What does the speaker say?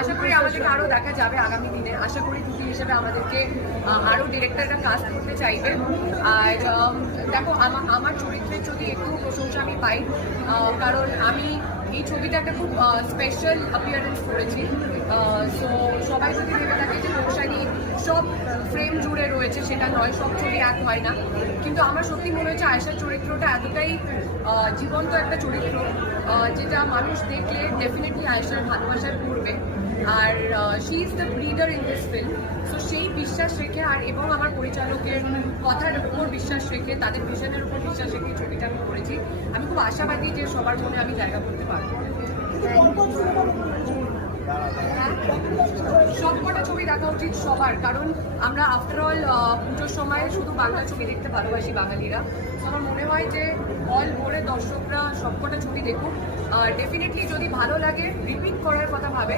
আশা করি আমাদেরকে আরও দেখা যাবে আগামী দিনে। আশা করি জুটি হিসেবে আমাদেরকে আরও ডিরেক্টররা কাজ করতে চাইবে। আর দেখো আমার চরিত্রের যদি একটু প্রশংসা আমি পাই, কারণ আমি এই ছবিটা একটা খুব স্পেশাল অ্যাপিয়ারেন্স করেছি। সো সবাই যদি ভেবে থাকে যে কৌশানী সব ফ্রেম জুড়ে রয়েছে, সেটা নয়, সব ছবি এক হয় না। কিন্তু আমার সত্যি মনে হয়েছে আয়েশার চরিত্রটা এতটাই জীবন্ত একটা চরিত্র, যেটা মানুষ দেখলে ডেফিনেটলি আয়েশার ভালোবাসায় পড়বে। আর she is the breeder in this film. So সেই বিশ্বাস রেখে আর এবং আমার পরিচালকের কথার উপর বিশ্বাস রেখে, তাদের ভিশনের উপর বিশ্বাস রেখে এই ছবিটা আমি করেছি। আমি খুব আশাবাদী যে সবার মনে আমি জায়গা করতে পারবো। সবকটা ছবি দেখা উচিত সবার, কারণ আমরা আফটারঅল পুজোর সময় শুধু বাংলা ছবি দেখতে ভালোবাসি বাঙালিরা। আমার মনে হয় যে অল ভোরে দর্শকরা সবকটা ছবি দেখুক। ডেফিনেটলি যদি ভালো লাগে রিপিট করার কথা ভাবে।